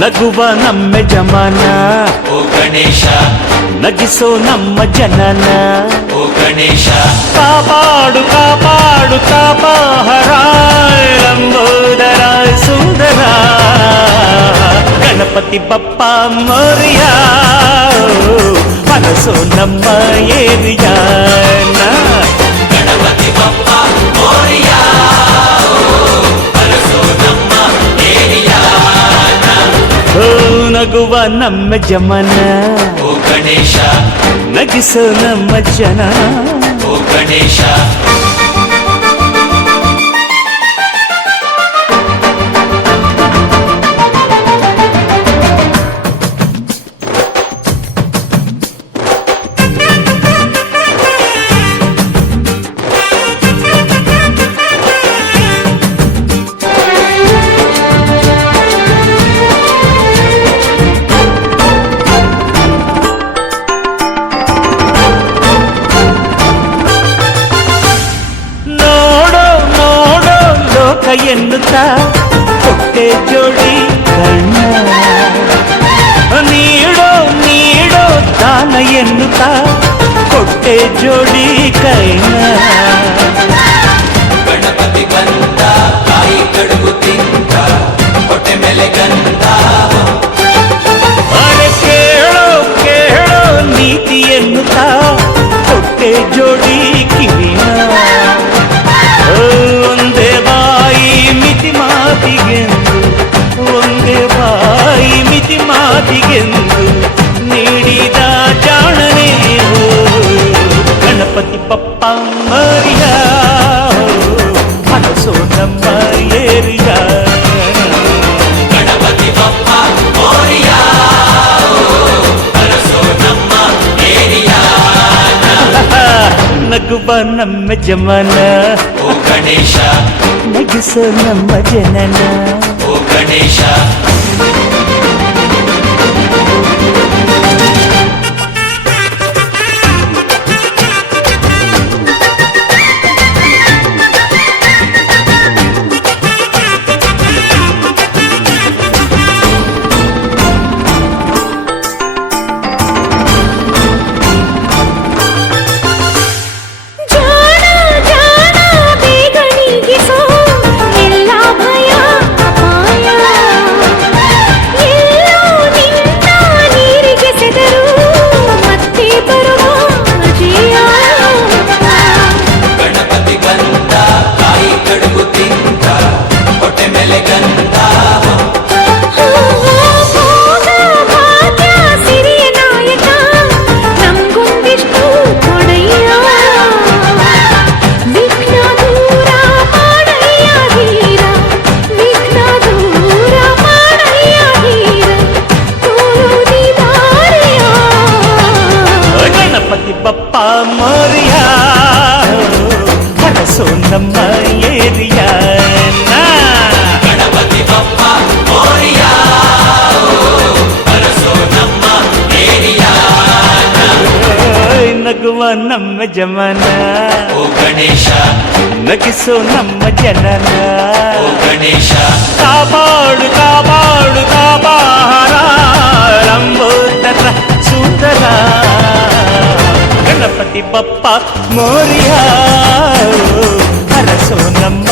ನಗುವ ನಮ್ಮ ಜಮಾನ ಓ ಗಣೇಶ, ನಗಿಸೋ ನಮ್ಮ ಜನನ ಓ ಗಣೇಶ, ಕಾಪಾಡು ಕಾಪಾಡು ಕಾಪಾಹರ ಲಂಬೋದರ ಸುಂದರ ಗಣಪತಿ ಬಪ್ಪ ಮೋರಿಯ ಮನಸ್ಸು ನಮ್ಮ ಏರಿಯಾನ ಗಣಪತಿ ಬಪ್ಪ ಮೋರಿಯ ಮನಸ್ಸು ನಮ್ಮ ಏರಿಯಾನ. ಓ ನಗುವ ನಮ್ಮ ಜಮನ ಓ ಗಣೇಶ, ನಗಿಸೋ ನಮ್ಮ ಜನ ಓ ಗಣೇಶ. ಎನ್ನುತ್ತಾ ಹೊಟ್ಟೆ ಜೋಡಿ ಕಣ್ಣ ನೀಡೋ ನೀಡೋ ದಾನ ಎನ್ನುತ್ತಾ ಹೊಟ್ಟೆ ಜೋಡಿ ಕೈನ ಗಣಪತಿ ಬಂದ ಕಾಯಿ ಕಡುಬು ತಿಂದ ಹೊಟ್ಟೆ ಮೇಲೆ ಗಂಧ. ಅರೆ ಕೇಳೋ ಕೇಳೋ ನೀತಿ ಎನ್ನುತ್ತಾ ಹೊಟ್ಟೆ ಜೋಡಿ ಕಿವಿನ ಒಂದೇ ಬಾಯಿ ಮಿತಿ ಮಾತಿಗೆಂದು ಒಂದೇ ಬಾಯಿ ಮಿತಿ ಮಾತಿಗೆಂದು ನೀಡಿದ ಜಾಣನೆ ಗಣಪತಿ ಬಪ್ಪ ಮರಿಯ ಮನಸ್ಸು ನಮ್ಮ ಏರಿಯ ಗಣಪತಿ ಬಪ್ಪ ಮೋರಿಯ ಮನಸ್ಸು ನಮ್ಮ ಏರಿಯಾನ. ನಗುವ ನಮ್ಮ ಜಮನ ಓ ಗಣೇಶ, ನಗಿಸೋ ನಮ್ಮ ಜನನ ಓ ಗಣೇಶ. ಬಪ್ಪ ಮೋರಿಯ ಮನಸ್ಸು ನಮ್ಮ ಏರಿಯ ಗಣಪತಿ ಬಪ್ಪ ಮೋರಿಯ ಮನಸ್ಸು ನಮ್ಮ ಏರಿಯಾನ. ನಗುವ ನಮ್ಮ ಜಮನ ಓ ಗಣೇಶ, ನಗಿಸೋ ನಮ್ಮ ಜನನ ಓ ಗಣೇಶ. ಕಾಪಾಡು ಕಾಪಾಡು ಕಾಪಾರ ಲಂಬೋದರ ಸುಂದರ ಗಣಪತಿ ಬಪ್ಪ ಮೋರಿಯ ಹರಸೋ ನಮ್ಮ